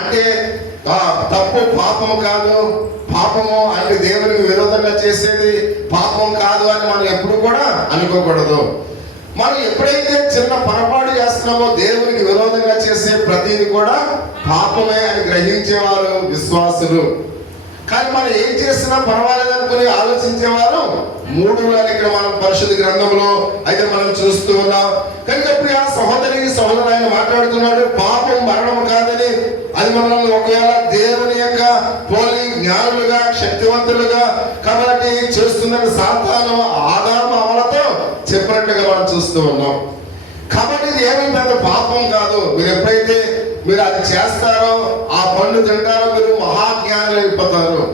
అంటే తప్పు పాపము కాదు, పాపము అంటే దేవునికి విరోధంగా చేసేది పాపం కాదు అని మనం ఎప్పుడు కూడా అనుకోకూడదు. మనం ఎప్పుడైతే చిన్న పొరపాటు చేస్తున్నామో దేవునికి విరోధంగా చేసే ప్రతిదీ కూడా పాపమే అని గ్రహించేవారు విశ్వాసులు. కానీ మనం ఏం చేసినా పర్వాలేదు అనుకుని ఆలోచించేవారు మూఢులు అని ఇక్కడ మనం పరిశుద్ధ గ్రంథంలో అయితే మనం చూస్తూ ఉన్నాం. కనుక ప్రియ సహోదరి సహోదరు ఆయన మాట్లాడుతున్నాడు, పాపం మరణం కాదని. అది మనల్ని ఒకవేళ దేవుని యొక్క పోలి జ్ఞానులుగా శక్తివంతులుగా కాబట్టి చేస్తుందని సాతాను ఆదాము అమలతో చెప్పినట్లుగా మనం చూస్తూ ఉన్నాం. కాబట్టి ఇది ఏమీ పెద్ద పాపం కాదు. మీరు ఎప్పుడైతే మీరు అది చేస్తారో, ఆ పండు తింటారో, మీరు మహాజ్ఞానులు అయిపోతారు.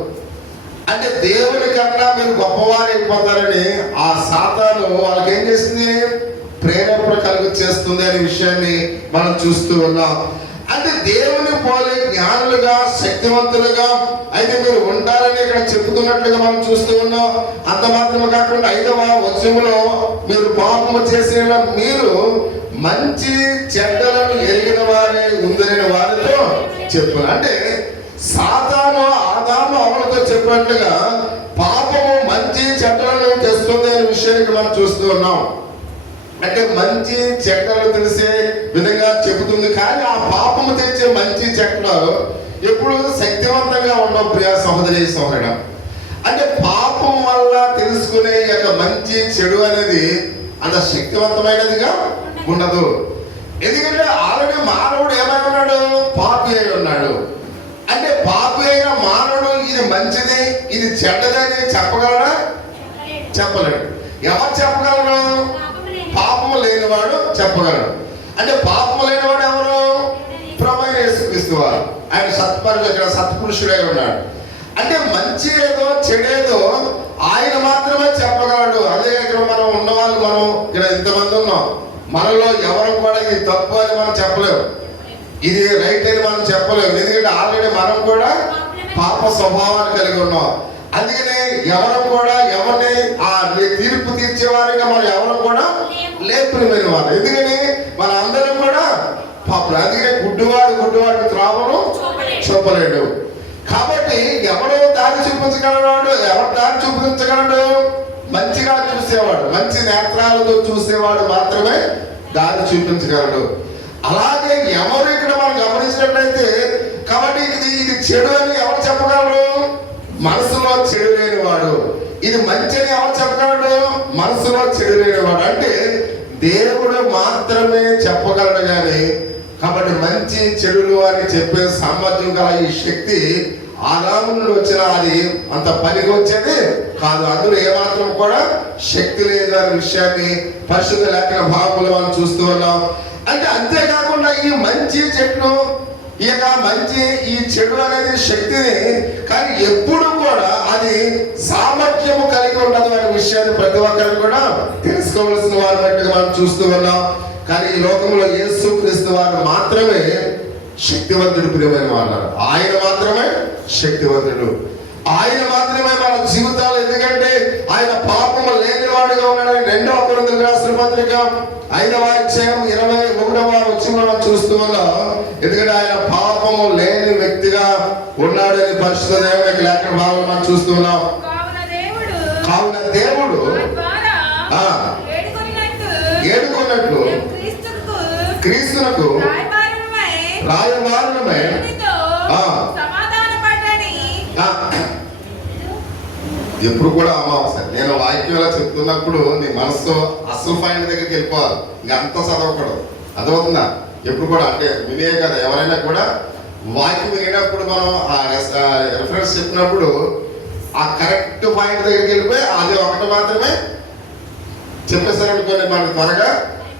అంటే దేవుని కన్నా మీరు గొప్పవారు అయిపోతారని ఆ సాతాను వాళ్ళకి ఏం చేసింది, ప్రేరేపణ కలుగు చేస్తుంది అనే విషయాన్ని మనం చూస్తూ ఉన్నాం. అంటే దేవుని పోలే జ్ఞానులుగా శక్తివంతులుగా అయితే మీరు ఉంటారని ఇక్కడ చెప్పుతున్నట్లుగా మనం చూస్తూ ఉన్నాం. అంత మాత్రమే కాకుండా 5వ వచనంలో మీరు పాపము చేసిన మీరు మంచి చెడ్డలను ఎరిగిన వారే ఉందనే వారితో చెప్పు. అంటే సాతాను ఆదాము అమలతో చెప్పినట్లుగా పాపము మంచి చెడ్డలను తెస్తుంది అనే విషయానికి మనం చూస్తూ ఉన్నాం. అంటే మంచి చెడ్డలు తెలిసే విధంగా చెబుతుంది. కానీ ఆ పాపము తెచ్చే మంచి చెడ్డలు ఎప్పుడు శక్తివంతంగా ఉండవు ప్రియ సహోదరి సహోదరుడు. అంటే పాపం వల్ల తెలుసుకునే యొక్క మంచి చెడు అనేది అంత శక్తివంతమైనదిగా ఉండదు. ఎందుకంటే ఆల్రెడీ మానవుడు ఏమై ఉన్నాడు, పాపి అయి ఉన్నాడు. అంటే పాపి అయిన మానవుడు ఇది మంచిది ఇది చెడ్డదని చెప్పగలడా? చెప్పలేడు. ఎవరు చెప్పగలరు? పాపము లేనివాడు చెప్పగలడు. అంటే పాపము లేనివాడు ఎవరు? ప్రభువైన యేసుక్రీస్తు వారు. ఆయన సత్పురుషుడై ఉన్నాడు. అంటే మంచి ఏదో చెడేదో ఆయన మాత్రమే చెప్పగలడు. అదే ఇక్కడ మనం ఉన్నవాళ్ళు, మనం ఇక్కడ ఇంతమంది ఉన్నాం, మనలో ఎవరు కూడా ఇది తప్పు అని మనం చెప్పలేము, ఇది రైట్ అని మనం చెప్పలేము. ఎందుకంటే ఆల్రెడీ మనం కూడా పాప స్వభావాన్ని కలిగి ఉన్నాం. అందుకనే ఎవరు కూడా ఎవరిని ఆ తీర్పు తీర్చేవారిగా మనం ఎవరు కూడా లేపునిపోయిన వారు. ఎందుకని మన అందరం కూడా పాపం. అందుకనే గుడ్డివాడు త్రావను చూపలేడు. కాబట్టి ఎవరు దారి చూపించగలవాడు? ఎవరు దారి చూపించగలడు? మంచిగా చూసేవాడు, మంచి నేత్రాలతో చూసేవాడు మాత్రమే దారి చూపించగలడు. అలాగే ఎవరు ఇక్కడ మనం గమనించినట్లయితే కాబట్టి ఇది చెడు అని ఎవరు చెప్పగలరు? మనసులో చెడు లేనివాడు. ఇది మంచి అని ఎవరు చెప్పగలడు? మనసులో చెడు లేనివాడు. అంటే దేవుడు మాత్రమే చెప్పగలడు. కానీ కాబట్టి మంచి చెడులు అని చెప్పే సామర్థ్యం గల ఈ శక్తి ఆదాము నుండి వచ్చిన అది అంత పనికి వచ్చేది కాదు. అందులో ఏమాత్రం కూడా శక్తి లేదు అనే విషయాన్ని పరిశుద్ధ లేఖన భాగంలో మనం చూస్తూ ఉన్నాం. అంటే అంతేకాకుండా ఈ మంచి చెట్లు ఇక మంచి ఈ చెడు అనేది శక్తిని కానీ ఎప్పుడు కూడా అది సామర్థ్యము కలిగి ఉండదు అనే విషయాన్ని ప్రతి ఒక్కరు కూడా తెలుసుకోవాల్సిన వారి బట్టి మనం చూస్తూ ఉన్నాం. కానీ ఈ లోకంలో యేసుక్రీస్తు వారు మాత్రమే శక్తివంతుడు. ప్రియమైన వారు, ఆయన మాత్రమే శక్తివంతుడు. ఆయన మాత్రమే మన జీవితాలు. ఎందుకంటే ఆయన పాపము లేనివాడుగా ఉన్నాడని 2వ కొరింథీయులకు రాసిన పత్రిక 5వ అధ్యాయం 21వ వచనంలో మనం చూస్తూ ఉన్నాం. ఎందుకంటే ఆయన పాపము లేని వ్యక్తిగా ఉన్నాడని పరిశుద్ధ దేవుని లేఖన భాగంలో మనం చూస్తూ ఉన్నాం. కావున దేవుడు ఏడుకున్నట్లు క్రీస్తునకు రాయబారులమై ఎప్పుడు కూడా అమావాస్య నేను వాక్యంలో చెప్తున్నప్పుడు నీ మనసు అసలు పాయింట్ దగ్గరికి వెళ్ళిపోవాలి. ఇంకా అంత చదవకూడదు. అర్థమవుతుందా? ఎప్పుడు కూడా అంటే వినే కదా, ఎవరైనా కూడా వాక్యం వినేటప్పుడు మనం ఆ రెఫరెన్స్ చెప్పినప్పుడు ఆ కరెక్ట్ పాయింట్ దగ్గరికి వెళ్ళిపోయి అది ఒకటి మాత్రమే చెప్పేసారనుకోండి, మనకు త్వరగా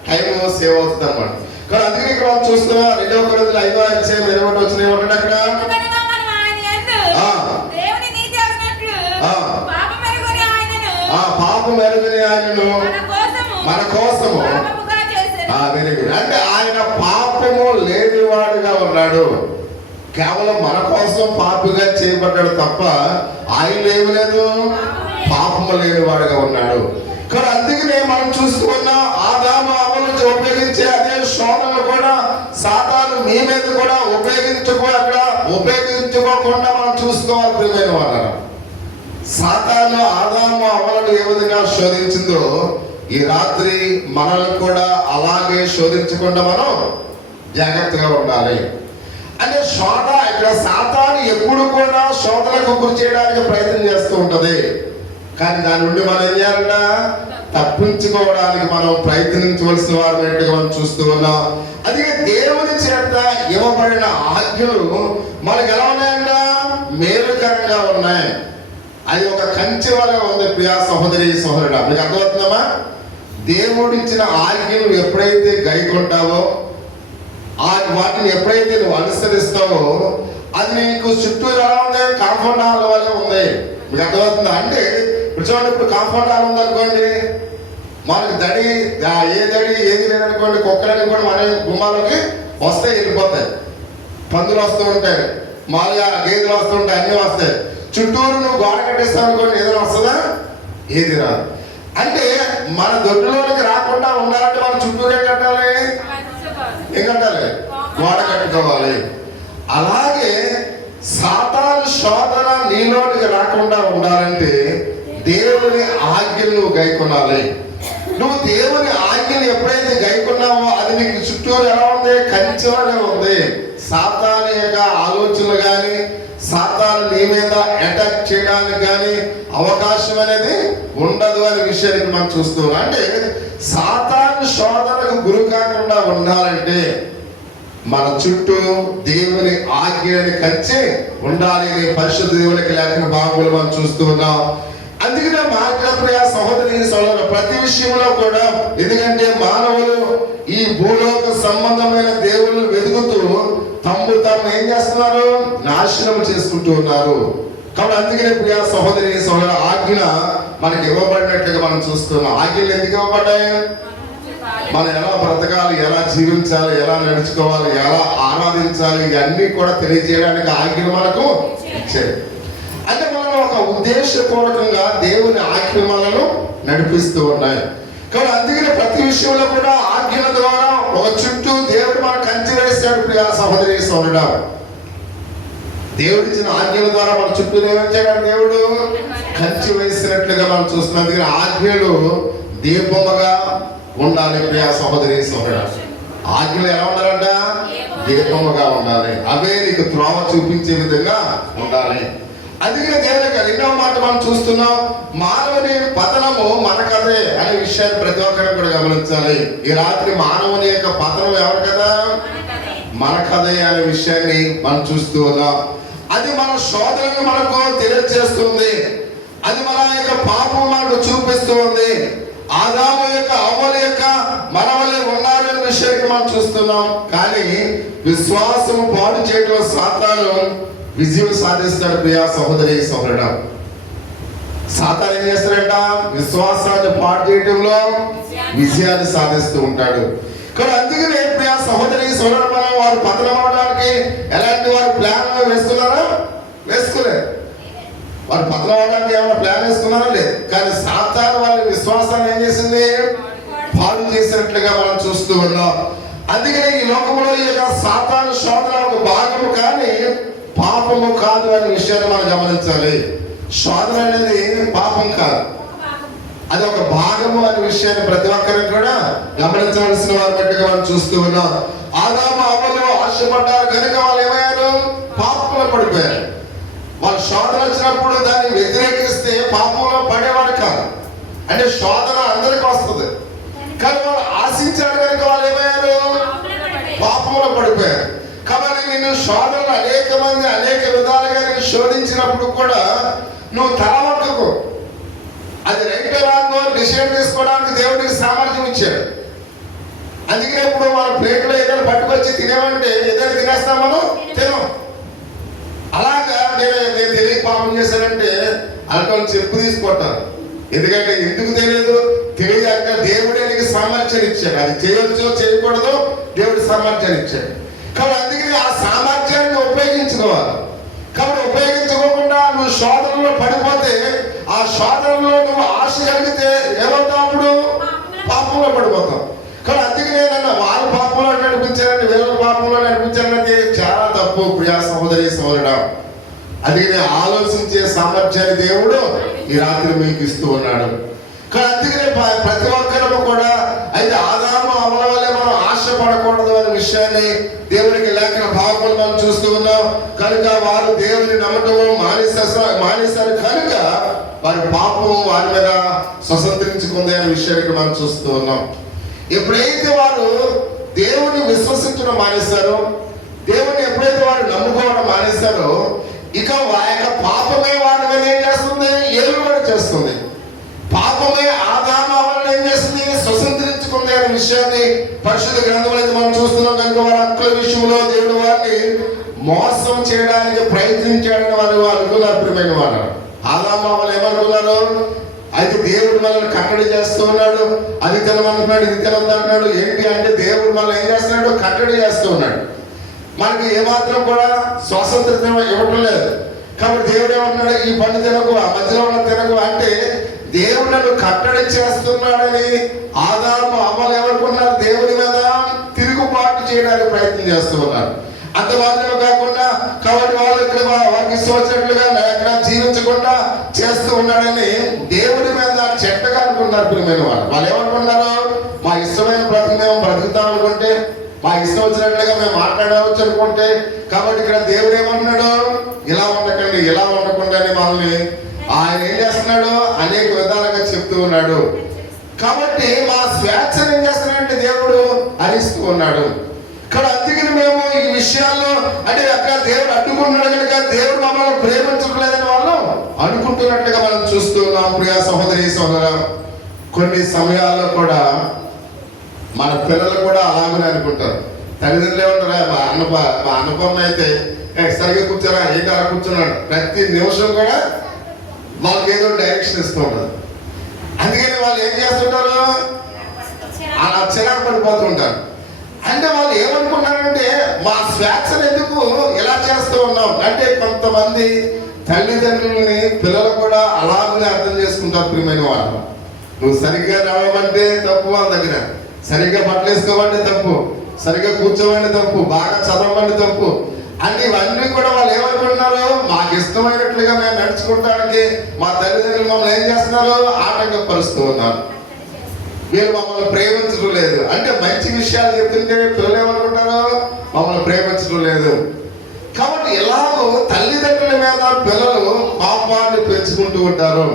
టైం సేవ్ అవుతుంది అనమాట. కానీ అందుకే ఇక్కడ మనం చూస్తున్నాం 2వ కొరింథీయులు 5వ అధ్యాయం 21 వచ్చిన ఏమంటాడు అక్కడ, పాపం ఎరుగని ఆయనను మన కోసము. Very good. అంటే ఆయన పాపము లేనివాడుగా ఉన్నాడు. కేవలం మన కోసం పాపిగా చేయబడ్డాడు తప్ప ఆయన ఏమి లేదు, పాపము లేనివాడుగా ఉన్నాడు. కానీ అందుకనే మనం చూసుకున్న ఆదాము అవ్వలు ఉపయోగించే అదే శోధనలు కూడా సాతాను మీ మీద కూడా ఉపయోగించుకోకుండా మనం చూసుకోవాలి ప్రియమైన వాళ్ళ. సాతాను ఆదాము అవ్వలను ఏ విధంగా శోధించిందో ఈ రాత్రి మనల్ని కూడా అలాగే శోధించకుండా మనం జాగ్రత్తగా ఉండాలి. అంటే ఇక్కడ సాతాను ఎప్పుడు కూడా శోధనకు గురి చేయడానికి ప్రయత్నం చేస్తూ ఉంటది. కానీ దాని నుండి మనం ఏం చేయాలంట, తప్పించుకోవడానికి మనం ప్రయత్నించవలసిన వారినట్టుగా మనం చూస్తూ ఉన్నాం. అది దేవుని చేత ఇవ్వబడిన ఆజ్ఞలు మనకు ఎలా ఉన్నాయంట, మేలుకరంగా ఉన్నాయి. అది ఒక కంచె వలె ఉంది ప్రియా సహోదరి సహోదరుడా. మీకు అర్థమవుతుందమ్మా? దేవుడిచ్చిన ఆజ్ఞలు ఎప్పుడైతే గైకొంటావో, వాటిని ఎప్పుడైతే నువ్వు అనుసరిస్తావో, అది నీకు చుట్టూ ఎలా ఉంది, కాంపౌండ్ హాల్ వల్ల ఉంది. మీకు అర్థమవుతుందా? అంటే ఇప్పుడు చూడండి, ఇప్పుడు కాంపౌండ్ హాల్ ఉందనుకోండి, మనకి ఏది లేదనుకోండి, కుక్కలని కూడా మన గుమ్మాలకి వస్తాయి, వెళ్ళిపోతాయి. పందులు వస్తూ ఉంటాయి, మామూలుగా గేదెలు వస్తూ ఉంటాయి, అన్నీ వస్తాయి. చుట్టూరు నువ్వు గోడ కట్టేస్తావు అనుకోండి, ఏదైనా వస్తుందా? ఏది రాదు. అంటే మన దొడ్డులోనికి రాకుండా ఉండాలంటే మన చుట్టూరు ఏం కట్టాలి? గోడ కట్టుకోవాలి. అలాగే సాతాను శోధన నీలోనికి రాకుండా ఉండాలంటే దేవుని ఆజ్ఞలు నువ్వు గైకొనాలి. నువ్వు దేవుని ఆజ్ఞలు ఎప్పుడైతే గైకొన్నావో అది నీకు చుట్టూరు ఎలా ఉంది, కంచెలోనే ఉంది. సాతాను యొక్క ఆలోచనలు కానీ, సాతాను నీ మీద అటాక్ చేయడానికి కానీ అవకాశం అనేది ఉండదు అనే విషయానికి మనం చూస్తున్నాం. అంటే సాతాను శోధనకు గురి కాకుండా ఉండాలంటే మన చుట్టూ దేవుని ఆజ్ఞని కంచి ఉండాలి. పరిశుద్ధ దేవునికి లేఖన భాగంలో మనం చూస్తూ ఉన్నాం. అందుకనే మాట్లాడుతున్న సహోదరి సహోదరు ప్రతి విషయంలో కూడా, ఎందుకంటే మానవులు ఈ భూలోక సంబంధమైన దేవుళ్ళు వెతుకుతూ తమ్ము ఏం చేస్తున్నారు, నాశనం చేసుకుంటూ ఉన్నారు. కాబట్టి అందుకనే ప్రియా సహోదరి సహోదరు ఆజ్ఞ మనకి ఇవ్వబడినట్లుగా మనం చూస్తున్నాం. ఆజ్ఞలు ఎందుకు ఇవ్వబడ్డాయి? మనం ఎలా బ్రతకాలి, ఎలా జీవించాలి, ఎలా నడుచుకోవాలి, ఎలా ఆరాధించాలి, ఇవన్నీ కూడా తెలియజేయడానికి ఆజ్ఞ మనకు ఇచ్చారు. అంటే మనం ఒక ఉద్దేశపూర్వకంగా దేవుని ఆజ్ఞ మనను నడిపిస్తూ ఉన్నాయి. కాబట్టి అందుకని ప్రతి విషయంలో కూడా ఆజ్ఞల ద్వారా ఒక చుట్టూ దేవుడు మన కంచె వేస్తాడు. ప్రియా సహోదరి సోదరుడా, దేవుడిచ్చిన ఆజ్ఞల ద్వారా మన చుట్టూ ఏమంటాడు, దేవుడు కంచె వేసినట్లుగా మనం చూస్తున్నాం. అందుకని ఆజ్ఞలు దీపముగా ఉండాలి. ప్రియా సహోదరి సోదరుడా, ఆజ్ఞలు ఎలా ఉండాలంట, దీపముగా ఉండాలి. అవే నీకు త్రోవ చూపించే విధంగా ఉండాలి. అందుకనే దేవునికి ఎన్నో మాట మనం చూస్తున్నాం. మానవుని పతనము మనకదే అనే విషయాన్ని ప్రతి ఒక్కరు కూడా గమనించాలి. ఈ రాత్రి మానవుని యొక్క పతనం ఎవరు కదా, మనకదే అనే విషయాన్ని మనం చూస్తూ ఉన్నాం. అది మన శోధనను మనకు తెలియజేస్తుంది. అది మన యొక్క పాపం మనకు చూపిస్తూ ఉంది. ఆదాము యొక్క అవ్వల యొక్క మన వల్లే ఉన్నారు అనే విషయాన్ని మనం చూస్తున్నాం. కానీ విశ్వాసం పాడు చేయడం సాతాను విజయం సాధిస్తాడు. ప్రియా సహోదరి సహోదరుడా, సాతాను ఏం చేస్తాడంట, విశ్వాసాన్ని పాడు చేయడంలో విజయాన్ని సాధిస్తూ ఉంటాడు. కానీ అందుకనే ప్రియా సహోదరి సహోదరుడు, మనం వారు పతనం అవడానికి ఎలాంటి వారు ప్లాన్ వేస్తున్నారా? వేసుకోలేదు. వారు పతనం అవడానికి ఏమైనా ప్లాన్ వేసుకున్నారా? లేదు. కానీ సాతాను వారి విశ్వాసాన్ని ఏం చేసింది, పాడు చేసినట్లుగా మనం చూస్తూ ఉన్నాం. అందుకనే ఈ లోకంలో ఈ యొక్క సాతాను శోధన ఒక భాగము కానీ పాపము కాదు అనే విషయాన్ని మనం గమనించాలి. శోధన అనేది పాపం కాదు, అది ఒక భాగము అనే విషయాన్ని ప్రతి ఒక్కరికి కూడా గమనించవలసిన వారి బట్టిగా మనం చూస్తూ ఉన్నాం. ఆదాము అవ్వలు ఆశపడ్డారు కనుక వాళ్ళు ఏమయ్యారు, పాపంలో పడిపోయారు. వాళ్ళు శోధన వచ్చినప్పుడు దాన్ని వ్యతిరేకిస్తే పాపంలో పడేవాడు కాదు. అంటే శోధన అందరికి వస్తుంది, కానీ వాళ్ళు ఆశించారు కనుక వాళ్ళు ఏమయ్యారు, పాపంలో పడిపోయారు. కాబట్టి నేను శోధనలు అనేక మంది అనేక విధాలుగా నేను శోధించినప్పుడు కూడా నువ్వు తలవక్కకు, అది రైట్ రాంగో డిసిషన్ తీసుకోవడానికి దేవుడికి సామర్థ్యం ఇచ్చాడు. అందుకనే ఇప్పుడు మన ప్లేట్లో ఏదైనా పట్టుకొచ్చి తినేమంటే ఏదైనా తినేస్తాం, మనం తినం. అలాగా నేను తెలియక పాపం చేశానంటే అనుకోని చెప్పు తీసుకుంటాను. ఎందుకంటే ఎందుకు తెలియదు, తెలియక దేవుడే నీకు సామర్థ్యాన్ని ఇచ్చాడు. అది చేయొచ్చో చేయకూడదు దేవుడి సామర్థ్యాన్ని ఇచ్చాడు. కాబట్టి అందుకని ఆ సామర్థ్యాన్ని ఉపయోగించుకోవాలి. కాబట్టి ఉపయోగించుకోకుండా నువ్వు శోధనలో పడిపోతే, ఆ శోధనలో నువ్వు ఆశ కలిగితే ఏమవుతావు, అప్పుడు పాపంలో పడిపోతావు. కానీ అందుకనే నన్ను వాళ్ళ పాపంలో నడిపించారండి, వేరే పాపంలో నడిపించారన్నది చాలా తప్పు ప్రియా సహోదరి సహోదరుడా. అది ఆలోచించే సామర్థ్యాన్ని దేవుడు ఈ రాత్రి మీకు ఇస్తూ ఉన్నాడు. కానీ అందుకనే ప్రతి ఒక్కరూ కూడా అయితే ఆదాము అవ్వల వల్లే మనం ఆశపడకూడదు అనే విషయాన్ని దేవునికి లేఖన భాగంలో మనం చూస్తూ ఉన్నాం. కనుక వారు దేవుని నమ్మటము మానేశారు కనుక వారి పాపము వారి మీద స్వతంత్రించుకుంది అనే విషయానికి మనం చూస్తూ ఉన్నాం. ఎప్పుడైతే వారు దేవుని విశ్వసించడం మానేశారో, దేవుని ఎప్పుడైతే వారు నమ్ముకోవడం మానేశారో, ఇక వారి యొక్క పాపమే వారి మీద ఏం చేస్తుంది, ఏలుబడి చేస్తుంది. పాపమే ఆదాము అవ్వలను ఏం చేస్తుంది, స్వతంత్రించుకుంది అనే విషయాన్ని పరిశుద్ధ గ్రంథంలో మనం చూస్తున్నాం. కనుక వారి హక్కుల విషయంలో దేవుడు వారిని మోసం చేయడానికి ప్రయత్నించాడని వారు అనుకున్నారు. ప్రియమైన వారు, ఆదాము అవ్వలు ఏమనుకున్నారు, అయితే దేవుడు మనల్ని కట్టడి చేస్తూ ఉన్నాడు, అది తినమంటున్నాడు, ఇది తినద్దు అంటున్నాడు. ఏంటి అంటే దేవుడు మనల్ని ఏం చేస్తున్నాడు, కట్టడి చేస్తూ ఉన్నాడు. మనకి ఏమాత్రం కూడా స్వాతంత్రం ఇవ్వటం లేదు. కాబట్టి దేవుడు ఏమంటున్నాడు, ఈ పండు తినకు, ఆ మధ్యలో ఉన్న తినకు అంటే దేవుడు నన్ను కట్టడి చేస్తున్నాడని ఆదాము అవ్వలు ఏమనుకున్నారు, దేవుని మీద తిరుగుబాటు చేయడానికి ప్రయత్నం చేస్తూ ఉన్నారు. అంత మాత్రమే కాకుండా కాబట్టి వాళ్ళు ఇక్కడ వారికి ఇష్టవచ్చినట్లుగా ఎక్కడ జీవించకుండా చేస్తూ ఉన్నాడని దేవుడి మీద చెడ్డగా అనుకున్నారు. ప్రియమైన వాళ్ళు ఏమనుకున్నారు, మా ఇష్టమైన బ్రతుకు మేము బ్రతుకుతాం అనుకుంటే, మా ఇష్టం వచ్చినట్లుగా మేము మాట్లాడవచ్చు అనుకుంటే, కాబట్టి ఇక్కడ దేవుడు ఏమంటున్నాడు, ఇలా ఉండకండి, ఇలా ఉండకుండా అని వాళ్ళని ఆయన ఏం చేస్తున్నాడు, అనేక విధాలుగా చెప్తూ ఉన్నాడు. కాబట్టి మా స్వేచ్ఛను ఏం చేస్తున్నాడంటే దేవుడు హరిస్తూ ఉన్నాడు. ఇక్కడ అందుకని మేము ఈ విషయాల్లో అంటే అక్కడ దేవుడు అడ్డుకుంటున్నాడు కనుక దేవుడు మమ్మల్ని ప్రేమించట్లేదని వాళ్ళు అనుకుంటున్నట్లుగా మనం చూస్తూ ఉన్నాం. ప్రియా సహోదరి సహోదర, కొన్ని సమయాల్లో కూడా మన పిల్లలు కూడా అలాగనే అనుకుంటారు. తల్లిదండ్రులు ఏమంటారా, మా అనుపమ అయితే సరిగ్గా కూర్చోరా, ఏ కాడ కూర్చున్నాడు, ప్రతి నిమిషం కూడా వాళ్ళకి ఏదో డైరెక్షన్ ఇస్తూ ఉంటారు. అందుకని వాళ్ళు ఏం చేస్తుంటారు, అలా చిరాకు పడిపోతుంటారు. అంటే వాళ్ళు ఏమనుకున్నారంటే మా స్వేచ్ఛను ఎందుకు ఇలా చేస్తూ ఉన్నాం అంటే, కొంతమంది తల్లిదండ్రులని పిల్లలు కూడా అలాగనే అర్థం చేసుకుంటారు. ప్రియమైన వాళ్ళు, నువ్వు సరిగ్గా నడవమంటే తప్పు, వాళ్ళ దగ్గర సరిగ్గా బట్టలు వేసుకోమంటే తప్పు, సరిగ్గా కూర్చోమంటే తప్పు, బాగా చదవమంటే తప్పు అంటే ఇవన్నీ కూడా వాళ్ళు ఏమనుకుంటున్నారు, మాకు ఇష్టమైనట్లుగా మేము నడుచుకోవడానికి మా తల్లిదండ్రులు మమ్మల్ని ఏం చేస్తున్నారు, ఆటంకపరుస్తూ ఉన్నారు. వీళ్ళు మమ్మల్ని ప్రేమించడం లేదు అంటే మంచి విషయాలు చెప్తుంటే పిల్లలు ఏమనుకుంటారు, మమ్మల్ని ప్రేమించడం లేదు. కాబట్టి ఎలాగో తల్లిదండ్రుల మీద పిల్లలు పాపాన్ని పెంచుకుంటూ ఉంటారు.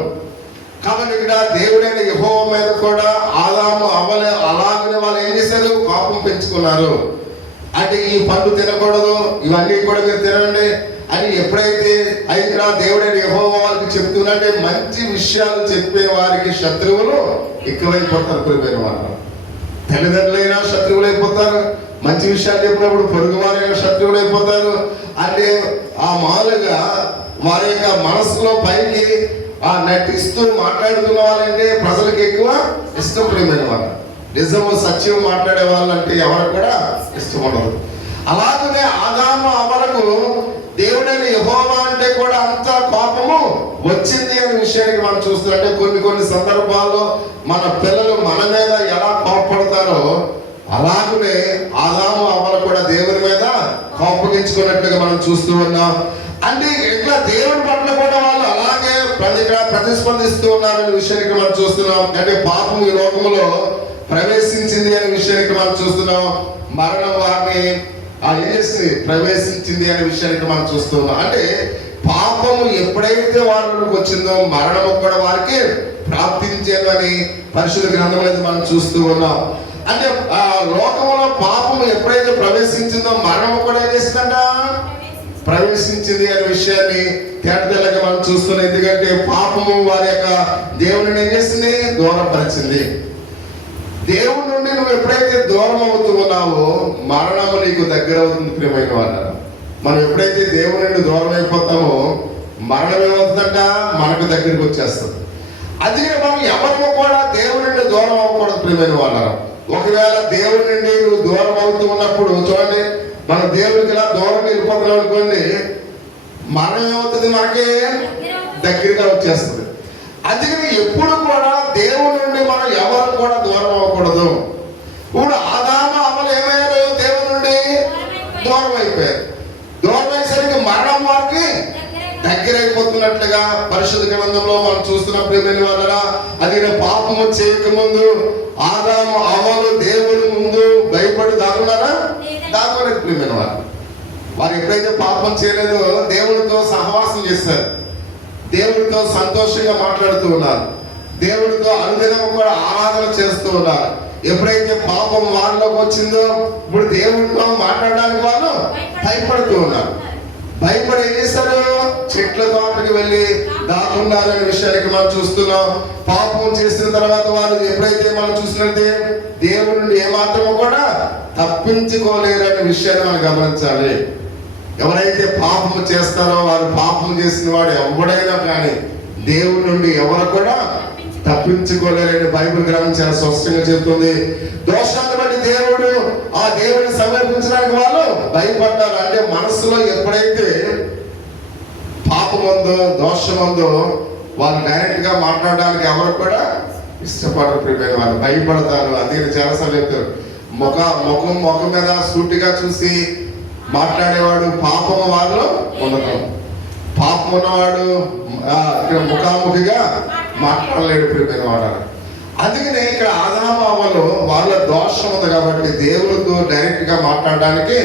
కాబట్టి ఇక్కడ దేవుడైన యెహోవా మీద కూడా ఆదాము అవ్వలే అలాగనే వాళ్ళు ఏం చేశారు, కోపం పెంచుకున్నారు. అంటే ఈ పండు తినకూడదు, ఇవన్నీ కూడా మీరు తినండి అని ఎప్పుడైతే ఇక్కడ దేవుడైన యెహోవా వాళ్ళకి చెప్తున్నట్టే మంచి విషయాలు చెప్పే వారికి శత్రువులు ఎక్కువైపోతారు. ప్రియమైన వాళ్ళు, తల్లిదండ్రులైనా శత్రువులు అయిపోతారు, మంచి విషయాలు చెప్పినప్పుడు పొరుగు వారైనా శత్రువులు అయిపోతారు. అంటే ఆ మామూలుగా వారి యొక్క మనసులో పైకి నటిస్తూ మాట్లాడుతున్న వాళ్ళంటే ప్రజలకు ఎక్కువ ఇష్టం. ప్రియమైన వాళ్ళు, నిజము సత్యం మాట్లాడే వాళ్ళంటే ఎవరు కూడా ఇష్టం ఉండదు. అలాగనే ఆదాము అవ్వలకు దేవుడైన యెహోవా అంటే కూడా అంత కోపము వచ్చింది అనే విషయానికి మనం చూస్తుంటే, కొన్ని సందర్భాల్లో మన పిల్లలు మన మీద ఎలా కోపపడతారో అలాగనే ఆదాము అవ్వలు కూడా దేవుని మీద కోపగించుకున్నట్లుగా మనం చూస్తూ ఉన్నాం. అంటే ఇట్లా దేవుని పట్ల కూడా వాళ్ళు అలాగే ప్రతిస్పందిస్తూ ఉన్నారనే విషయానికి మనం చూస్తున్నాం. అంటే పాపం ఈ లోకములో ప్రవేశించింది అనే విషయానికి మనం చూస్తున్నాం. మరణం వారిని ప్రవేశించింది అనే విషయానికి మనం చూస్తున్నాం. అంటే పాపము ఎప్పుడైతే వారిలోకి వచ్చిందో మరణము కూడా వారికి ప్రాప్తించేది అని పరిశుద్ధ గ్రంథంలో మనం చూస్తూ ఉన్నాం. అంటే ఆ లోకంలో పాపము ఎప్పుడైతే ప్రవేశించిందో మరణము కూడా ఏం చేసిందంట, ప్రవేశించింది అనే విషయాన్ని తేటతెల్లగా మనం చూస్తున్నాం. ఎందుకంటే పాపము వారి యొక్క దేవుని ఏం చేసింది, దూరపరిచింది. దేవుడి నుండి నువ్వు ఎప్పుడైతే దూరం అవుతూ ఉన్నావో మరణము నీకు దగ్గర అవుతుంది. ప్రియమైన వాళ్ళ, మనం ఎప్పుడైతే దేవుడి నుండి దూరం అయిపోతామో మరణం ఏమవుతుందంట, మనకు దగ్గరికి వచ్చేస్తుంది. అందుకే మనం ఎవరు కూడా దేవుడి నుండి దూరం అవ్వకూడదు. ప్రియమైన వాళ్ళ, ఒకవేళ దేవుడి నుండి నువ్వు దూరం అవుతూ ఉన్నప్పుడు చూడండి, మన దేవుడికి ఇలా దూరం వెళ్ళిపోతున్నాం అనుకోండి, మరణం ఏమవుతుంది, మనకి దగ్గరగా వచ్చేస్తుంది. అందుకని ఎప్పుడు కూడా దేవుడి నుండి మనం ఎవరు కూడా దూరం అవ్వకూడదు. ఇప్పుడు ఆదాము అవ్వలు ఏమయ్యారు, దేవుడి దూరం అయిపోయారు. దూరం అయ్యేసరికి మరణం వారికి దగ్గరైపోతున్నట్లుగా పరిశుద్ధ గ్రంథంలో మనం చూస్తున్న ప్రియమైన వాళ్ళరా, అది పాపము చేయకముందు ఆదాము అవ్వలు దేవుని ముందు భయపడి దాగున్నారా? దాగలేదు ప్రియమైన వారు. వారు ఎప్పుడైతే పాపం చేయలేదో దేవుడితో సహవాసం చేస్తారు, దేవుడితో సంతోషంగా మాట్లాడుతూ ఉన్నారు, దేవుడితో అనుదినం కూడా ఆరాధన చేస్తూ ఉన్నారు. ఎప్పుడైతే పాపం వాళ్ళలోకి వచ్చిందో ఇప్పుడు దేవుడితో మాట్లాడడానికి వాళ్ళు భయపడుతూ ఉన్నారు. భయపడి ఏం చేస్తారు? చెట్ల తోటకి వెళ్ళి దాక్కున్నారనే విషయానికి మనం చూస్తున్నాం. పాపం చేసిన తర్వాత వాళ్ళు ఎప్పుడైతే మనం చూసినట్టే దేవుడి నుండి ఏమాత్రమో కూడా తప్పించుకోలేరనే విషయాన్ని మనం గమనించాలి. ఎవరైతే పాపము చేస్తారో వారు పాపం చేసిన వాడు ఎవడైనా కానీ దేవుడి నుండి ఎవరు కూడా తప్పించుకోలేరని బైబిల్ గ్రంథం చాలా స్పష్టంగా చెప్తుంది. దోషాన్ని బట్టి దేవుడు ఆ దేవుడిని సమర్పించడానికి వాళ్ళు భయపడ్డారు. అంటే మనసులో ఎప్పుడైతే పాపం ఉందో దోషం ఉందో వాళ్ళు డైరెక్ట్ గా మాట్లాడడానికి ఎవరు కూడా ఇష్టపడరు ప్రియమైన వాళ్ళు, భయపడతారు. అందుకని చాలాసార్లు చెప్తారు, ముఖం మీద సూటిగా చూసి మాట్లాడేవాడు పాపం వాళ్ళు ఉండదు, పాపం ఉన్నవాడు ఇక్కడ ముఖాముఖిగా మాట్లాడలేడు ప్రియమైన వాడు. అందుకనే ఇక్కడ ఆదాము అవ్వలు వాళ్ళ దోషం ఉంది కాబట్టి దేవుడితో డైరెక్ట్ గా మాట్లాడడానికి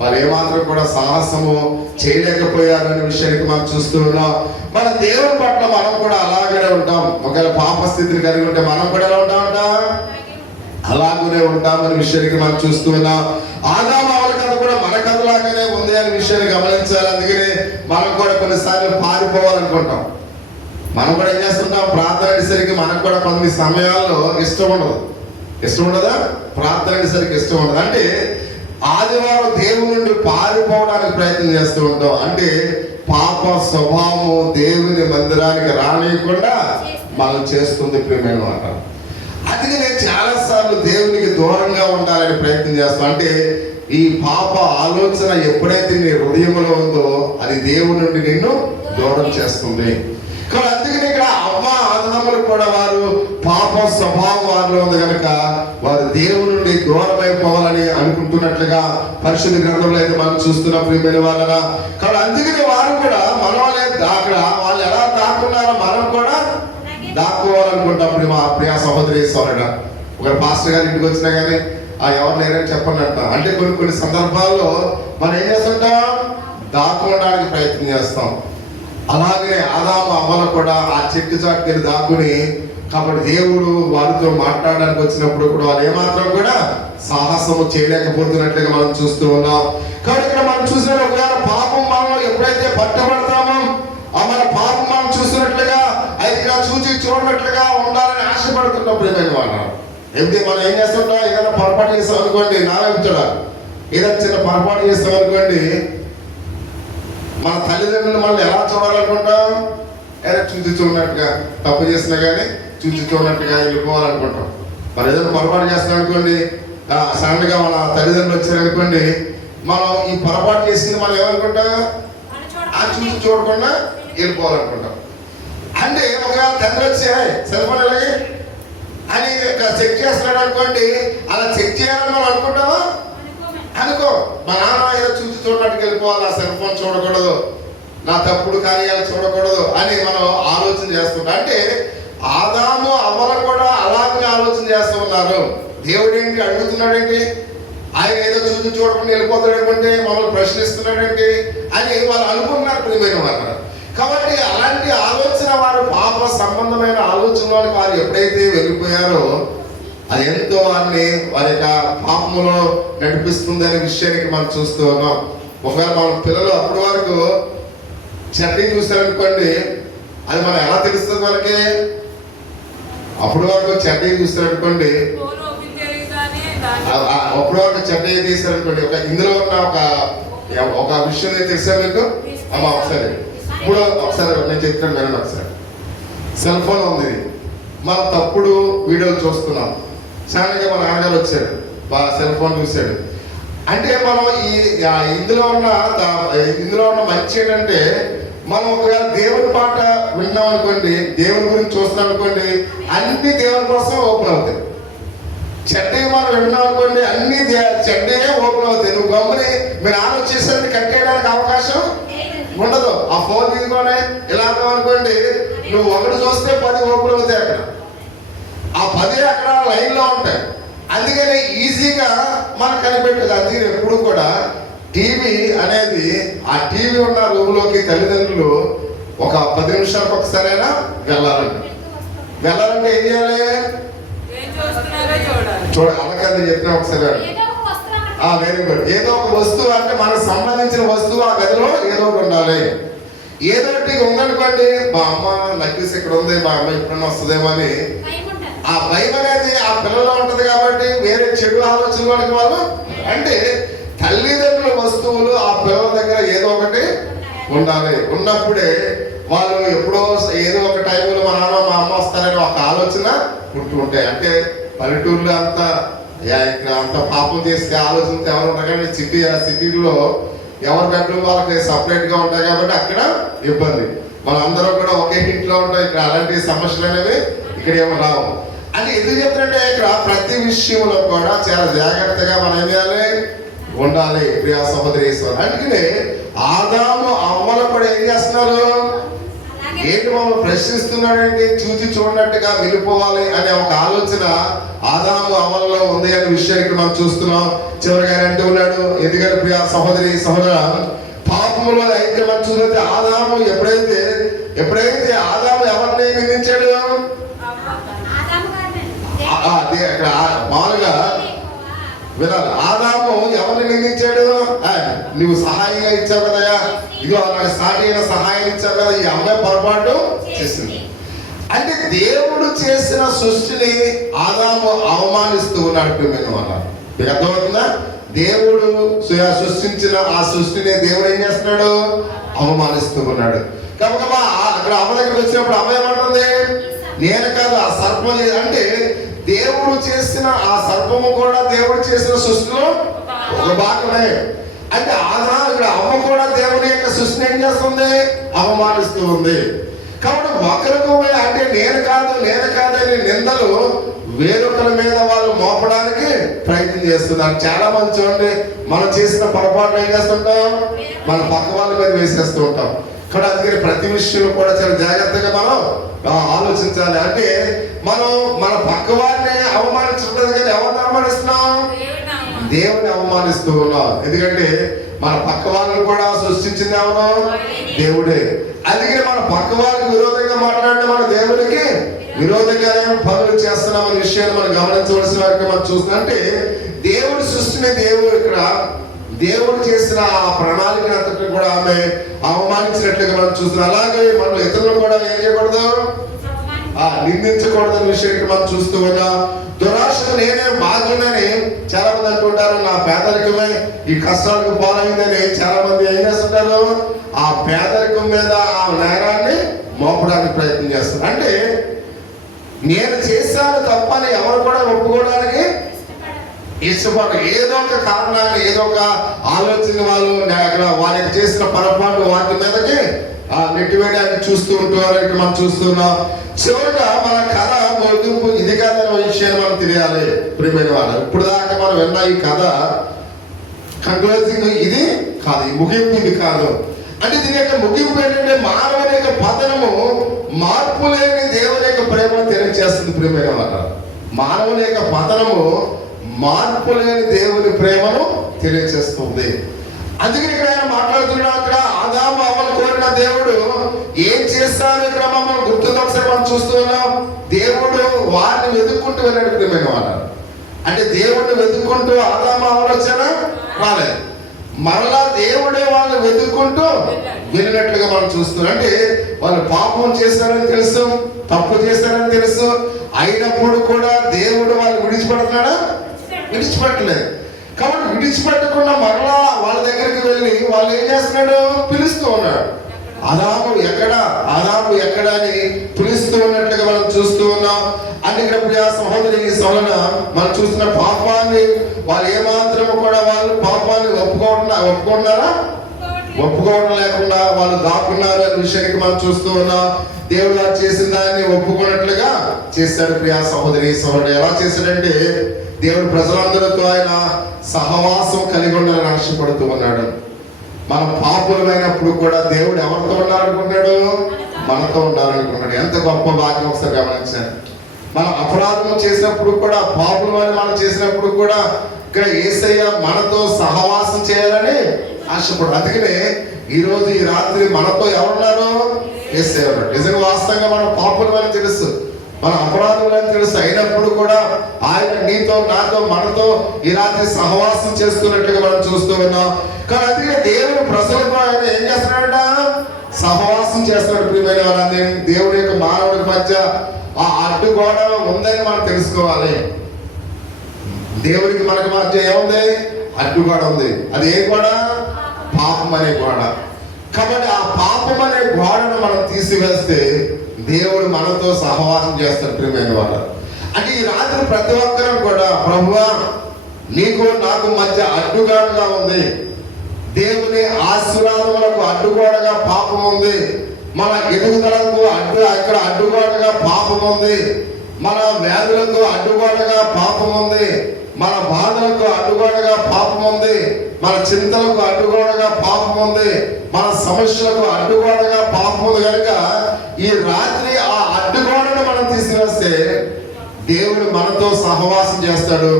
వారు ఏమాత్రం కూడా సాహసము చేయలేకపోయారనే విషయానికి మనం చూస్తూ ఉన్నాం. మన దేవుని పట్ల మనం కూడా అలాగనే ఉంటాం. ఒకవేళ పాప స్థితిని కలిగి ఉంటే మనం కూడా ఎలా ఉంటామంట? అలాగనే ఉంటామనే విషయానికి మనం చూస్తూ ఉన్నాం. ఆదాము అవ్వల కథ కూడా మన కథలాగానే ఉంది అనే విషయాన్ని గమనించాలి. అందుకనే మనం కూడా కొన్నిసార్లు పారిపోవాలనుకుంటాం. మనం కూడా ఏం చేస్తుంటాం? ప్రార్థన అనేసరికి మనకు కూడా కొన్ని సమయాల్లో ఇష్టం ఉండదా? ప్రార్థన అనేసరికి ఇష్టం ఉండదు. అంటే ఆదివారం దేవుని నుండి పారిపోవడానికి ప్రయత్నం చేస్తూ ఉంటాం. అంటే పాప స్వభావం దేవుని మందిరానికి రానియకుండా మనం చేస్తుంది ప్రియమైన మాట. అందుకనే చాలా సార్లు దేవునికి దూరంగా ఉండాలని ప్రయత్నం చేస్తాం. అంటే ఈ పాప ఆలోచన ఎప్పుడైతే నీ హృదయంలో ఉందో అది దేవుని నుండి నిన్ను దూరం చేస్తుంది. కానీ అందుకని ఇక్కడ అవ్వ ఆదాములు కూడా వారు పాప స్వభావం వారిలో ఉంది కనుక వారు దేవుని నుండి దూరం అయిపోవాలని అనుకుంటున్నట్లుగా పరిశుద్ధ గ్రంథంలో అయితే మనం చూస్తున్నాం ప్రియమైన వాళ్ళరా. కానీ అందుకని వారు కూడా మనం అక్కడ వాళ్ళు ఎలా దాక్కున్నారో మనం కూడా దాక్కోవాలనుకుంటాం. ప్రియా సహోదరి సోదరుడా, ఒక పాస్టర్ గారి ఇంటికి వచ్చినా కానీ ఎవరు లేరని చెప్పండి అంటాం. అంటే కొన్ని సందర్భాల్లో మనం ఏం చేస్తుంటాం? దాక్కోవడానికి ప్రయత్నం చేస్తాం. అలాగే ఆదాము అవ్వలు కూడా ఆ చెట్టు చాటుకి వెళ్ళి దాక్కుని, కాబట్టి దేవుడు వారితో మాట్లాడడానికి వచ్చినప్పుడు కూడా వాళ్ళు ఏమాత్రం కూడా సాహసము చేయలేకపోతున్నట్లుగా మనం చూస్తూ ఉన్నాం. కాబట్టి ఇక్కడ మనం చూసిన ఒకవేళ పాపం మనం ఎప్పుడైతే పట్టబడతామో మన పాపం మనం చూసినట్లుగా అయితే ఇక్కడ చూడనట్లుగా ఉండాలని ఆశపడుతున్నప్పుడు ఏమైనా వాళ్ళు అయితే మనం ఏం చేస్తుంటాం? ఏదైనా పొరపాటు చేస్తాం అనుకోండి, నా వైపు చూడాలి. ఏదైనా చిన్న పొరపాటు చేస్తాం అనుకోండి, మన తల్లిదండ్రులు మనల్ని ఎలా చూడాలనుకుంటాం? చూన్నట్టుగా తప్పు చేసినా కానీ చూన్నట్టుగా వెళ్ళిపోవాలనుకుంటాం. మరి ఏదైనా పొరపాటు చేస్తున్నాం అనుకోండి, సడన్ గా మన తల్లిదండ్రులు వచ్చారనుకోండి, మనం ఈ పొరపాటు చేసింది మనం ఏమనుకుంటాం? ఆ చూడకుండా వెళ్ళిపోవాలనుకుంటాం. అంటే ఒకవేళ తండ్రి వచ్చి సెల్ ఫోన్ ఎలాగే అని చెక్ చేస్తున్నాడు అనుకోండి, అలా చెక్ చేయాలని మనం అనుకుంటామా? అనుకో. మా నాన్న ఏదో చూడనట్టుకు వెళ్ళిపోవాలి, ఆ సెల్ ఫోన్ చూడకూడదు, నా తప్పుడు కార్యాలు చూడకూడదు అని మనం ఆలోచన చేస్తుంటాం. అంటే ఆదాము అవ్వలు కూడా అలాగే ఆలోచన చేస్తూ ఉన్నారు. దేవుడు ఏంటి అడుగుతున్నాడేంటి? ఆయన ఏదో చూడకుండా వెళ్ళిపోతాడేంటి, మమ్మల్ని ప్రశ్నిస్తున్నాడేంటి అని వాళ్ళు అనుకుంటున్నారు ప్రియమైన వారు. కాబట్టి అలాంటి ఆలోచన వారు పాప సంబంధమైన ఆలోచనలోకి వారు ఎప్పుడైతే వెళ్ళిపోయారో అది ఎంతో వారిని వారి యొక్క పాపములో నడిపిస్తుంది అనే విషయానికి మనం చూస్తూ ఉన్నాం. ఒకవేళ మన పిల్లలు అప్పటి వరకు చట్నీ చూస్తారనుకోండి, అది మనం ఎలా తెలుస్తుంది వాళ్ళకి? అప్పటి వరకు చట్నీ చూస్తారనుకోండి, అప్పటి వరకు చట్నీ తీస్తారనుకోండి, ఇందులో ఉన్న ఒక విషయం తెలుసా మీకు? అమ్మా ఒకసారి ఇప్పుడు నేను చెప్తాను వినండి. ఒకసారి సెల్ ఫోన్ ఉంది, మనం తప్పుడు వీడియోలు చూస్తున్నాం. సడన్గా మన నాన్నగారు వచ్చాడు, సెల్ ఫోన్ చూశాడు అంటే మనం ఇందులో ఉన్న మంచి ఏంటంటే మనం ఒకవేళ దేవుని పాట విన్నాం అనుకోండి, దేవుని గురించి చూస్తున్నాం అనుకోండి, అన్ని దేవుని కోసం ఓపెన్ అవుతాయి. చెడ్డీ మనం విన్నాం అనుకోండి, అన్ని చెడ్డే ఓపెన్ అవుతాయి. నువ్వు గమ్ముని మీరు ఆలోచించేసరికి కట్టేయడానికి అవకాశం ఉండదు. ఆ ఫోన్ తీసుకొని ఇలా అనుకోండి, నువ్వు ఒకటి చూస్తే 10 ఓపెన్ అవుతాయి అక్కడ. ఆ 10 అక్కడ లైన్లో ఉంటాయి. అందుకని ఈజీగా మనకు కనిపెట్టదు. అందుకని ఎప్పుడు కూడా టీవీ అనేది, ఆ టీవీ ఉన్న రూమ్లోకి తల్లిదండ్రులు ఒక 10 నిమిషాలకు ఒకసారైనా వెళ్ళాలంటే ఏం చేయాలి? అలాగే చెప్పిన ఒకసారి వెరీ గుడ్. ఏదో ఒక వస్తువు అంటే మనకు సంబంధించిన వస్తువు ఆ గదిలో ఏదో ఒకటి ఉండాలి. ఏదో ఒకటి ఉందనుకోండి, మా అమ్మ నక్కిస్ ఇక్కడ ఉంది, మా అమ్మ ఎప్పుడన్నా వస్తుందేమో అని ఆ భయం అనేది ఆ పిల్లల్లో ఉంటది. కాబట్టి వేరే చెడు ఆలోచన వాడికి వాళ్ళు అంటే తల్లిదండ్రుల వస్తువులు ఆ పిల్లల దగ్గర ఏదో ఒకటి ఉండాలి. ఉన్నప్పుడే వాళ్ళు ఎప్పుడో ఏదో ఒక టైంలో మా నాన్న మా అమ్మ వస్తారని ఒక ఆలోచన పుట్టు ఉంటాయి. అంటే పల్లెటూరులో అంత పాపం చేస్తే ఆలోచనతో ఎవరు ఉంటారు. కానీ సిటీలో ఎవరి బెడ్రూమ్ వాళ్ళకి సపరేట్ గా ఉంటాయి కాబట్టి అక్కడ ఇబ్బంది. మనందరం కూడా ఒకే ఇంట్లో ఉంటాం. ఇక్కడ అలాంటి సమస్యలు అనేవి ఇక్కడ ఏమో రావు. అని ఎందుకు చెప్తుంటే ఇక్కడ ప్రతి విషయంలో కూడా చాలా జాగ్రత్తగా మనం ఏం చేయాలి, ఉండాలి. ప్రియా సహోదరి, అందుకనే ఆదాము అవ్వలు కూడా ఏం చేస్తున్నారు, ఏంటి మమ్మల్ని ప్రశ్నిస్తున్నాడండి, చూసి చూడనట్టుగా వెళ్ళిపోవాలి అనే ఒక ఆలోచన ఆదాము అవ్వలలో ఉంది అనే విషయాన్ని మనం చూస్తున్నాం. చివరిగా అంటే ఉన్నాడు, ఎందుకంటే ప్రియా సహోదరి సహోదర, పాపములో అయితే మనం చూస్తే ఆదాము ఎప్పుడైతే ఆదాము ఎవరిని నిందించాడు, అక్కడ మామూలుగా వినాలి. ఆదాము ఎవరిని నిందించాడు? నువ్వు సహాయంగా ఇచ్చావు కదయా, ఇదిగో నాకు సాటిన సహాయం ఇచ్చావు కదా, ఈ అమ్మాయి పొరపాటు చేసింది. అంటే దేవుడు చేసిన సృష్టిని ఆదాము అవమానిస్తూ ఉన్నాడు. మీకు అర్థమవుతుందా? దేవుడు సృష్టించిన ఆ సృష్టిని దేవుడు ఏం చేస్తున్నాడు, అవమానిస్తూ ఉన్నాడు. కాబట్టి అక్కడ అమ్మ దగ్గరికి వచ్చినప్పుడు అమ్మ ఏమంటుంది, నేను కాదు ఆ సర్పం. అంటే దేవుడు చేసిన ఆ సర్పము కూడా దేవుడు చేసిన సృష్టిలో ఒక భాగమే. అంటే ఇక్కడ అమ్మ కూడా దేవుని యొక్క సృష్టిని ఏం చేస్తుంది, అవమానిస్తూ ఉంది. కాబట్టి ఒకరికి అంటే నేను కాదని నిందలు వేరొకరి మీద వాళ్ళు మోపడానికి ప్రయత్నం చేస్తున్నారు. చాలా మంది చూడండి, మనం చేసిన పొరపాట్లు ఏం చేస్తుంటాం, మన పక్క వాళ్ళ మీద వేసేస్తూ ఉంటాం. కానీ అందుకని ప్రతి విషయంలో కూడా చాలా జాగ్రత్తగా మనం ఆలోచించాలి. అంటే మనం మన పక్క వారిని అవమానించట్లేదు, కానీ ఎవరిని అవమానిస్తున్నాం, దేవుని అవమానిస్తూ ఉన్నాం. ఎందుకంటే మన పక్క వాళ్ళని కూడా సృష్టించింది ఎవరు, దేవుడే. అందుకని మన పక్క వాళ్ళకి విరోధంగా మాట్లాడిన మన దేవుడికి విరోధంగానే పనులు చేస్తున్నాం అనే విషయాన్ని మనం గమనించవలసిన వారికి మనం చూస్తున్నాం. అంటే దేవుడి సృష్టిని దేవుడు చేసిన ఆ ప్రణాళిక అంతటిని కూడా ఆమె అవమానించినట్లుగా మనం చూస్తున్నాం. అలాగే మనం ఇతరులు కూడా ఏం చేయకూడదు, నిందించకూడదు అనే విషయాన్ని మనం చూస్తూ ఉన్నాం. దురాశకు నేనే బాధ్యుడని చాలా మంది అంటుంటారు. నా పేదరికమే ఈ కష్టాలకు పాలైందని చాలా మంది ఏం చేస్తుంటారు, ఆ పేదరికం మీద ఆ నేరాన్ని మోపడానికి ప్రయత్నం చేస్తారు. అంటే నేను చేశాను తప్పని ఎవరు కూడా ఒప్పుకోవడానికి ఇష్టపడరు. ఏదో ఒక కారణాన్ని, ఏదో ఒక ఆలోచన వాళ్ళు అక్కడ వారికి చేసిన పొరపాటు వాటి మీదకి నెట్టివేయడానికి చూస్తూ ఉంటారు. మనం చూస్తున్నాం. చివరిగా మన కథ ముగింపు ఇది కాదనే విషయాన్ని మనం తెలియాలి. ప్రియమైన వాళ్ళు, ఇప్పుడు దాకా మనం విన్న ఈ కథ కంక్లూజింగ్ ఇది కాదు, ఈ ముగింపు ఇది కాదు. అంటే దీని యొక్క ముగింపు ఏంటంటే మానవుని యొక్క పతనము మార్పు లేని దేవుని యొక్క ప్రేమను తెలియజేస్తుంది. ప్రియమైన వాళ్ళ, మానవుని యొక్క పతనము మార్పు లేని దేవుని ప్రేమను తెలియజేస్తుంది. అందుకని ఇక్కడ ఆయన మాట్లాడుతున్నాడు. అక్కడ ఆదాము అవ్వను కోరిన దేవుడు ఏం చేస్తాడు ఇక్కడ మమ్మల్ని గుర్తుంది. ఒకసారి మనం చూస్తూ ఉన్నాం. దేవుడు వారిని వెతుక్కుంటూ వెళ్ళాడు. ప్రియమైన వాళ్ళ, అంటే దేవుడిని వెతుక్కుంటూ ఆదాము అవ్వలు వచ్చారా, రాలేదు. మరలా దేవుడే వాళ్ళని వెతుక్కుంటూ వెళ్ళినట్లుగా మనం చూస్తున్నాం. అంటే వాళ్ళు పాపం చేస్తారని తెలుసు, తప్పు చేస్తారని తెలుసు, అయినప్పుడు కూడా దేవుడు వాళ్ళు విడిచిపెడుతున్నాడా, విడిచిపెట్టలేదు. కాబట్టి విడిచిపెట్టకుండా మరలా వాళ్ళ దగ్గరికి వెళ్ళి వాళ్ళు ఏం చేస్తున్నాడు, పిలుస్తూ ఉన్నాడు. ఆదాము ఎక్కడ అని పిలుస్తూ ఉన్నట్లుగా మనం చూస్తూ ఉన్నాం. అంటే ఇక్కడ సహోదరి సోదర మనం చూసిన పాపాన్ని వాళ్ళు ఏమాత్రం కూడా వాళ్ళు పాపాన్ని ఒప్పుకుంటున్నారా, ఒప్పుకోవడం లేకుండా వాళ్ళు దాక్కున్నారు అనే విషయానికి మనం చూస్తూ ఉన్నాం. దేవుడు చేసిన దాన్ని ఒప్పుకున్నట్లుగా చేశాడు. ప్రియా సహోదరి సోదరుడు ఎలా చేశాడంటే దేవుడు ప్రజలందరితో ఆయన సహవాసం కలిగి ఉండాలని ఆశపడుతూ ఉన్నాడు. మనం పాపులమైనప్పుడు కూడా దేవుడు ఎవరితో ఉండాలనుకున్నాడు? మనతో ఉండాలనుకున్నాడు. ఎంత గొప్ప భాగ్యం ఒకసారి గమనించాను. మనం అపరాధం చేసినప్పుడు కూడా, పాపులమని మనం చేసినప్పుడు కూడా ఇక్కడ యేసయ్య మనతో సహవాసం చేయాలని ఆశపడు. అందుకనే ఈరోజు ఈ రాత్రి మనతో ఎవరున్నారు? యేసయ్య ఉన్నాడు. నిజంగా వాస్తవంగా మనం పాపులమని తెలుసు, మన అపరాధములని తెలుసు, అయినప్పుడు కూడా ఆయన నీతో, నాతో, మనతో ఈ రాత్రి సహవాసం చేస్తున్నట్లుగా మనం చూస్తూ ఉన్నాం. కానీ అందుకే దేవుడు ప్రజలతో ఆయన ఏం చేస్తున్నాడట? సహవాసం చేస్తున్నాడు. ప్రియమైన వారందరూ, దేవుడి యొక్క మానవుడి మధ్య ఆ అడ్డుగోడ ఉందని మనం తెలుసుకోవాలి. దేవుడికి మనకి మధ్య ఏముంది? అడ్డుగోడ ఉంది. అది ఏ గోడ? పాపం అనే గోడ. కాబట్టి ఆ పాపం అనే గోడను మనం తీసివేస్తే దేవుడు మనతో సహవాసం చేస్తాడు. ప్రియమైన వాళ్ళు, అంటే ఈ రాత్రి ప్రతి ఒక్కరూ కూడా, ప్రభువా నీకు నాకు మధ్య అడ్డుగోడగా ఉంది, దేవుని ఆశీర్వాదములకు అడ్డుగోడగా పాపం ఉంది, మన ఎదుగుదలకు ఇక్కడ అడ్డుగోడగా పాపం ఉంది, మన వ్యాధులకు అడ్డుగోడగా పాపం ఉంది, మన బాధలకు అడ్డుగోడగా పాపం ఉంది, మన చింతలకు అడ్డుగోడగా పాపం ఉంది, మన సమస్యలకు అడ్డుగోడగా పాపం ఉంది. కనుక ఈ రాత్రి ఆ అడ్డుగోడను మనం తీసివేస్తే దేవుడు మనతో సహవాసం చేస్తాడు.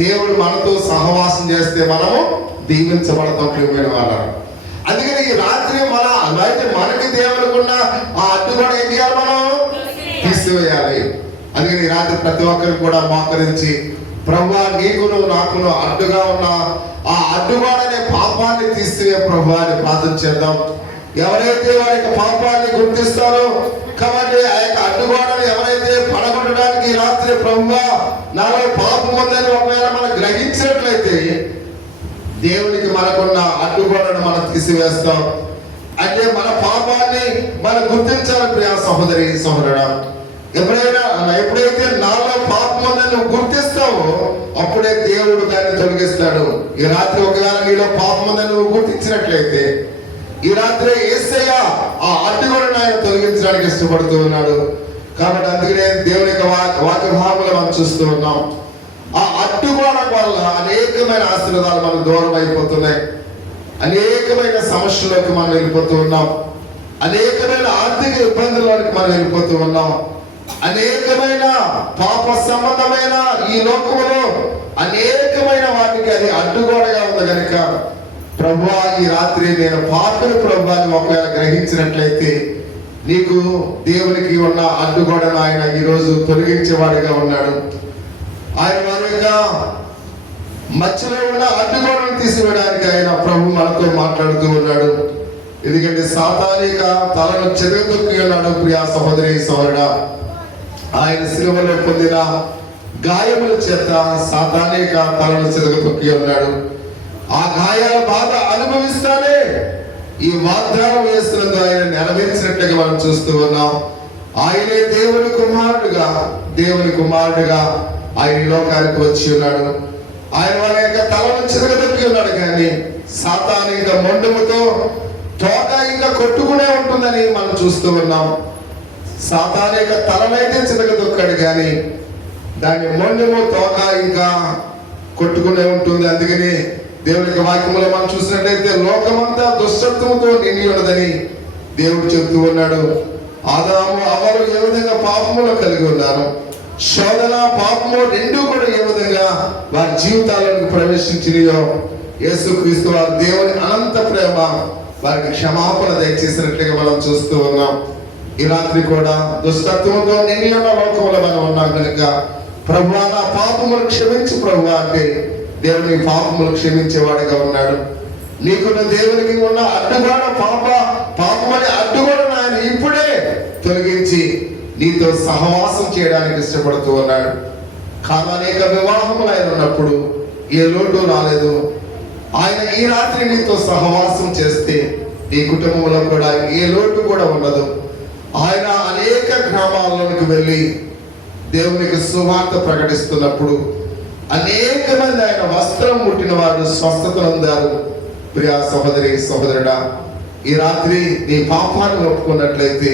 దేవుడు మనతో సహవాసం చేస్తే మనము దీవించబడతాం. ప్రియమైన వాళ్ళం, అందుకని ఈ రాత్రి మనకి దేవుడుకున్న ఆ అడ్డుగోడ ఏం చేయాలి? మనం తీసివేయాలి. అందుకని ఈ రాత్రి ప్రతి ఒక్కరు కూడా మోకరించి, ప్రభువా నీకును నాకును అడ్డుగా ఉన్న ఆ అడ్డుగోడనే పాపాన్ని తీసివే ప్రభువా అని ప్రార్థన చేద్దాం. ఎవరైతే వారి యొక్క పాపాన్ని గుర్తిస్తారో, కాబట్టి ఆ యొక్క అడ్డుగోడను ఎవరైతే పడగొట్టడానికి ఈ రాత్రి ప్రభువా నాలో పాపం ఉందని ఒకవేళ మనం గ్రహించినట్లయితే దేవునికి మనకున్న అడ్డుగోడను మనం తీసివేస్తాం. అంటే మన పాపాన్ని మనం గుర్తించాలి. ప్రియ సహోదరి సహోదరుడా, ఎప్పుడైతే నాలో పాపం ఉందని నువ్వు గుర్తిస్తావో అప్పుడే దేవుడు దాన్ని తొలగిస్తాడు. ఈ రాత్రి ఒకవేళ నీలో పాపం ఉందని నువ్వు గుర్తించినట్లయితే ఈ రాత్రి యేసయ్య ఆ అడ్డుగోడను ఆయన తొలగించడానికి ఇష్టపడుతూ ఉన్నాడు. కాబట్టి అందుకనే దేవుని యొక్క వాక్య భాగంలో మనం చూస్తూ ఉన్నాం. ఆ అడ్డుగోడ వల్ల అనేకమైన ఆశీర్వాదాలు మనకు దూరం అయిపోతున్నాయి, అనేకమైన సమస్యల్లోకి మనం వెళ్ళిపోతూ ఉన్నాం, అనేకమైన ఆర్థిక ఇబ్బందుల్లోకి మనం వెళ్ళిపోతూ ఉన్నాం, అనేకమైన పాప సంబంధమైన ఈ లోకంలో అనేకమైన వాటికి అది అడ్డుగోడగా ఉంది. కనుక ప్రభువా ఈ రాత్రి నేను పాపను ప్రభువాన్ని ఒకవేళ గ్రహించినట్లయితే నీకు దేవునికి ఉన్న అడ్డుగోడను ఆయన ఈరోజు తొలగించేవాడిగా ఉన్నాడు. ఆయన వారి యొక్క మధ్యలో ఉన్న అడ్డుగోడను తీసివేయడానికి ఆయన ప్రభు మనతో మాట్లాడుతూ ఉన్నాడు. ఎందుకంటే సాతానిక తలను చెదగొక్కి ఉన్నాడు. ప్రియా సహోదరి సహోదరుడా, ఆయన శిలువలో పొందిన గాయముల చేత సాతానిక తలను చెదగొక్కి ఉన్నాడు. ఆ గాయాల బాధ అనుభవిస్తానే ఈ వాగ్దానం వేస్తున్నందుకు ఆయన నెరవేర్చినట్టుగా మనం చూస్తూ ఉన్నాం. ఆయనే దేవుని కుమారుడుగా ఆయన ఈ లోకానికి వచ్చి ఉన్నాడు. ఆయన వారి యొక్క తలను చిరగదొక్కి ఉన్నాడు. కానీ సాతాను ఇంకా మొండముతో తోక ఇంకా కొట్టుకునే ఉంటుందని మనం చూస్తూ ఉన్నాం. సాతాను యొక్క తలనైతే చిరగదొక్కాడు, కానీ దాని మొండము తోక ఇంకా కొట్టుకునే ఉంటుంది. అందుకని దేవుని యొక్క వాక్యంలో మనం చూసినట్లయితే లోకమంతా దుష్టత్వముతో నిండి ఉన్నదని దేవుడు చెప్తూ ఉన్నాడు. ఆదాము అవరు ఏ విధంగా పాపములో కలిగి ఉన్నారు, శోధన పాపము రెండు కూడా ఏ విధంగా వారి జీవితాలకు ప్రవేశించినాయో యేసుక్రీస్తు వారు దేవుని అనంత ప్రేమ వారికి క్షమాపణ దయచేసినట్లుగా మనం చూస్తూ ఉన్నాం. ఈ రాత్రి కూడా దుష్టత్వంతో నిండి ఉన్న లోకంలో మనం ఉన్నాం కనుక ప్రభువా నా పాపములు క్షమించు ప్రభువా అంటే దేవుని పాపములు క్షమించేవాడిగా ఉన్నాడు. నీకున్న దేవునికి ఉన్న అడ్డుగోడ పాపమని అడ్డుగోడను ఆయన ఇప్పుడే తొలగించి నీతో సహవాసం చేయడానికి ఇష్టపడుతూ ఉన్నాడు. కానీ అనేక వివాహములు ఆయన ఉన్నప్పుడు ఏ లోటు రాలేదు. ఆయన ఈ రాత్రి నీతో సహవాసం చేస్తే నీ కుటుంబంలో కూడా ఏ లోటు కూడా ఉండదు. ఆయన అనేక గ్రామాల్లోనికి వెళ్ళి దేవునికి సువార్త ప్రకటిస్తున్నప్పుడు అనేక మంది ఆయన వస్త్రం ముట్టిన వారు స్వస్థత పొందారు. ప్రియా సహోదరి సహోదరుడా, ఈ రాత్రి నీ పాపాన్ని ఒప్పుకున్నట్లయితే,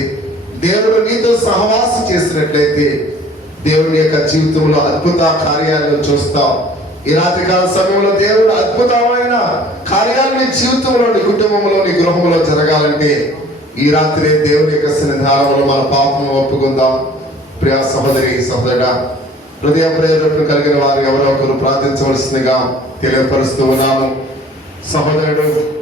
దేవుడు నీతో సహవాసం చేసినట్లయితే దేవుని యొక్క జీవితంలో అద్భుత కార్యాలను చూస్తాం. ఈ రాత్రికాల సమయంలో దేవుడు అద్భుతమైన కార్యాలు నీ జీవితంలో, నీ కుటుంబంలో, నీ గృహంలో జరగాలంటే ఈ రాత్రి దేవుని యొక్క సన్నిధానంలో మన పాపం ఒప్పుకుందాం. ప్రియ సహోదరి సహోదరుడా, హృదయ ప్రేరేపణ కలిగిన వారు ఎవరో ఒకరు ప్రార్థించవలసిందిగా తెలియపరుస్తూ ఉన్నాము. సహోదరుడు